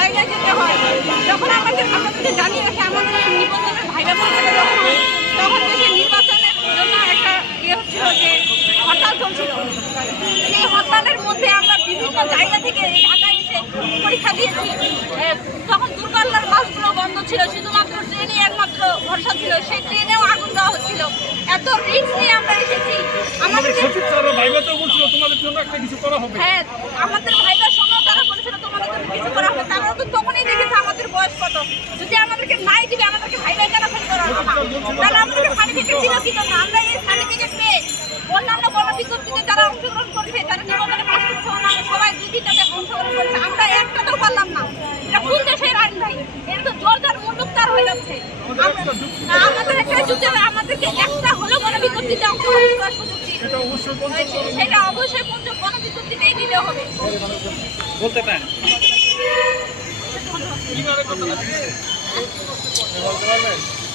জেলে যেতে হয়। যখন আমাদের আমাদেরকে জানিয়ে রাখে আমাদের এই নির্বাচনের ভাইরা পরীক্ষাটা যখন তখন দেশে নির্বাচনের জন্য একটা ইয়ে হচ্ছিল যে হরতাল চলছিল। সেই হরতালের মধ্যে আমরা বিভিন্ন জায়গা থেকে এই ঢাকায় এসে পরীক্ষা দিয়েছি। তখন দূরপাল্লার বাসগুলো বন্ধ ছিল শুধুমাত্র ট্রেনে একমাত্র ভরসা ছিল সেই ট্রেনেও আগুন দেওয়া হচ্ছিল। এত রিস্ক নিয়ে আমরা এসেছি। সচিব স্যাররা ভাইবাতেও বলছিল তোমাদের জন্য একটা কিছু করা হবে। হ্যাঁ আমাদের ভাইদের সঙ্গেও তারা বলেছিল তোমাদের জন্য কিছু করা হবে তারা তো তখনই দেখেছে আমাদের বয়স কত যদি আমাদেরকে নাই দিবে, আমাদেরকে ভাই ভাই কেন করার কথা। তাহলে আমাদেরকে সার্টিফিকেট দিল কি জন্য আমরা এই সার্টিফিকেট পেয়ে অন্যান্য গণবিজ্ঞপ্তিতে যারা অংশগ্রহণ করছে তারা নিবন্ধনে পাশ করছে অন্যান্য সবাই দুই তিনটাতে অংশগ্রহণ করছে। আমরা একটাতেও পারলাম না। এটা কোন দেশের আইন ভাই? এটা তো জোর যার মুন্ডুকতার হয়ে যাচ্ছে। আমাদের একটা যুদ্ধে আমাদেরকে একটা হলো গণবিজ্ঞপ্তিতে অংশগ্রহণ করার সুযোগ। সেটা অবশ্যই পঞ্চম গণবিজ্ঞপ্তিতেই দিতে হবে। বলতে পারেন। বলতে পারবেন?